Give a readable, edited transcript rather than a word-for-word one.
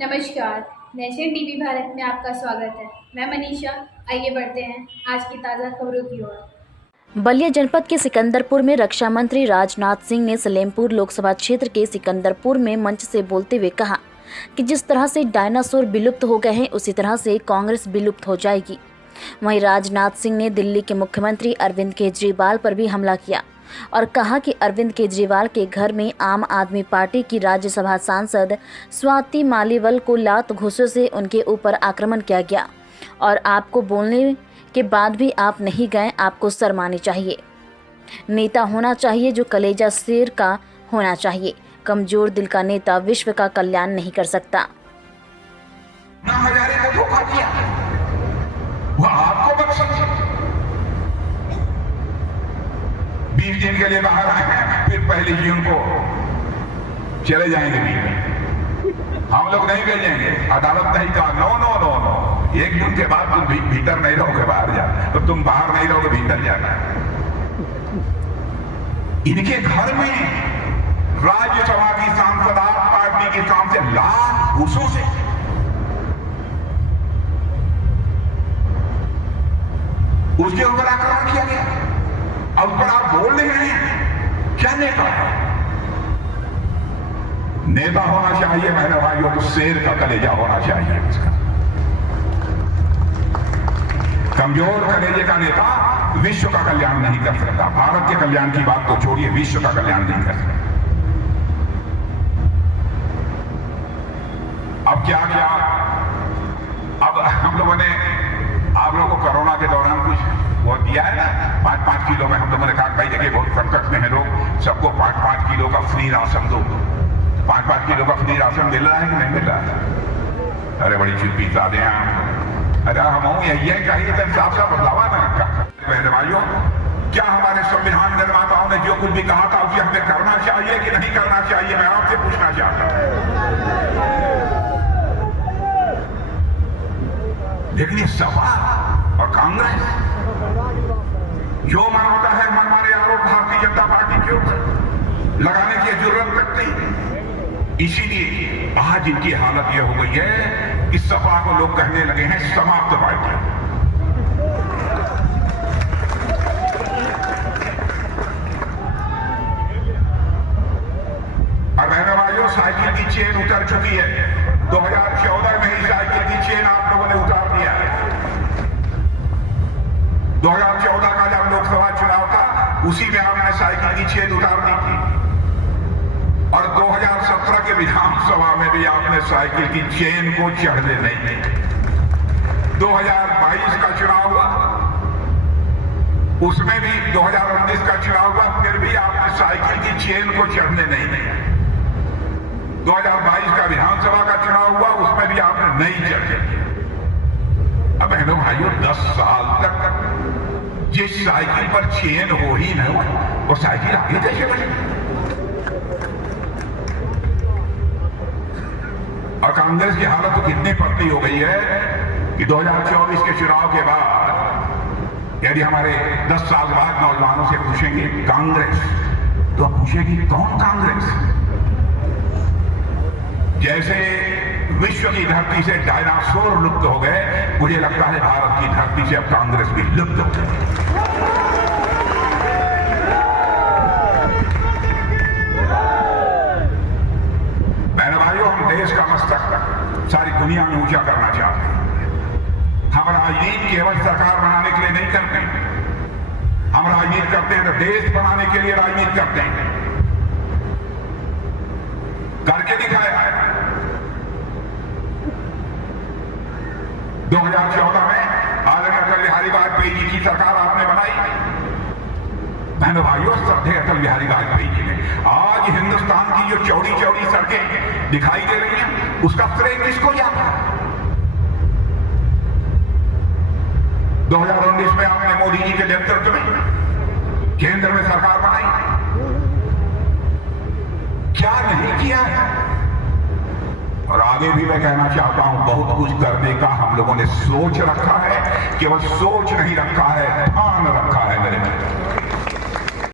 नमस्कार। Nation TV Bharat में आपका स्वागत है। मैं मनीषा। आइए बढ़ते हैं आज की ताज़ा खबरों की ओर। बलिया जनपद के सिकंदरपुर में रक्षा मंत्री राजनाथ सिंह ने सलेमपुर लोकसभा क्षेत्र के सिकंदरपुर में मंच से बोलते हुए कहा कि जिस तरह से डायनासोर विलुप्त हो गए हैं उसी तरह से कांग्रेस विलुप्त हो जाएगी। वहीं राजनाथ सिंह ने दिल्ली के मुख्यमंत्री अरविंद केजरीवाल पर भी हमला किया और कहा कि अरविंद केजरीवाल के घर में आम आदमी पार्टी की राज्यसभा सांसद स्वाति मालिवाल को लात घूंसों से उनके ऊपर आक्रमण किया गया और आपको बोलने के बाद भी आप नहीं गए, आपको शर्म आनी चाहिए। नेता होना चाहिए जो कलेजा शेर का होना चाहिए। कमजोर दिल का नेता विश्व का कल्याण नहीं कर सकता। हजारे को धोखा दिया, वो आपको बख्श 20 दिन के लिए बाहर आए हैं, फिर पहली जून को चले जाएंगे। हम लोग नहीं भेजेंगे, अदालत नहीं कहा नो नो नो नो। 1 जून के बाद तुम भीतर नहीं रहोगे, बाहर जाना, तो तुम बाहर नहीं रहोगे, भीतर जाना। इनके घर में राज्यसभा की सांसद पार्टी की सांसद लाख घूसों से उसके ऊपर आक्रमण किया गया। अब पर आप बोल रहे हैं क्या नेता? नेता होना चाहिए मेरे भाइयों, तो शेर का कलेजा होना चाहिए उसका। कमजोर कलेजे का नेता विश्व का कल्याण नहीं कर सकता। भारत के कल्याण की बात तो छोड़िए, विश्व का कल्याण नहीं कर सकता। अब क्या क्या, अब हम लोगों ने आप लोगों को कोरोना के दौरान कुछ वो दिया है ना, 5-5 किलो में। हम लोगों ने कहा कई जगह बहुत संकट में है लोग, सबको 5-5 किलो का फ्री राशन दो। 5-5 किलो का फ्री राशन मिल रहा है कि नहीं मिल रहा है? अरे बड़ी चुप्पी साधे हैं। अरे हम ये कहिए तो साफ साफ बदलावा ना का। बहन भाइयों, क्या हमारे संविधान निर्माताओं ने जो कुछ भी कहा था उसे हमें करना चाहिए कि नहीं करना चाहिए? मैं आपसे पूछना चाहता हूं। लेकिन ये सपा और कांग्रेस जो मानता है मनमाने आरोप भारतीय जनता पार्टी के ऊपर लगाने की जरूरत रखते हैं। इसीलिए आज इनकी हालत यह हो गई है कि सपा को लोग कहने लगे हैं समाप्त पार्टी। और बहनों भाइयों, साइकिल की चेन उतर चुकी है। 2014 में ही साइकिल की चेन आप लोगों ने उतार दिया है। 2014 का जब लोकसभा चुनाव था उसी में आपने साइकिल की चेन उतार दी थी, और 2017 के विधानसभा में भी आपने साइकिल की चेन को चढ़ने नहीं दी। 2022 का चुनाव हुआ, उसमें भी 2019 का चुनाव हुआ, फिर भी आपने साइकिल की चेन को चढ़ने नहीं दिया। 2022 का विधानसभा का चुनाव हुआ, उसमें भी आपने नहीं चढ़ने दिया। अब बहनों भाइयों, 10 साल तक जिस साइकिल पर चेन हो ही न हो, वो साइकिल आगे कैसे बढ़ेगी? और कांग्रेस की हालत तो कितनी पतली हो गई है कि 2024 के चुनाव के बाद यदि हमारे 10 साल बाद नौजवानों से पूछेंगे कांग्रेस, तो पूछेगी कौन कांग्रेस? जैसे विश्व की धरती से डायनासोर लुप्त हो गए, मुझे लगता है भारत की धरती से अब कांग्रेस भी लुप्त हो गई। बहनों भाइयों, हम देश का मस्तक सारी दुनिया में ऊंचा करना चाहते हैं। हम राजनीति केवल सरकार बनाने के लिए नहीं करते, हम राजनीति करते हैं तो देश बनाने के लिए राजनीति करते हैं। करके दिखाया है। 2014 में आदरणीय अटल बिहारी वाजपेयी जी की सरकार आपने बनाई। बहनों भाइयों, श्रद्धेय अटल बिहारी वाजपेयी जी ने आज हिंदुस्तान की जो चौड़ी चौड़ी सड़कें दिखाई दे रही हैं, उसका श्रेय किसको जाता है? 2019 में आपने मोदी जी के नेतृत्व में केंद्र में सरकार बनाई, क्या नहीं किया है? और आगे भी मैं कहना चाहता हूं, बहुत कुछ करने का हम लोगों ने सोच रखा है, केवल सोच नहीं रखा है, ठान रखा है मेरे मित्र।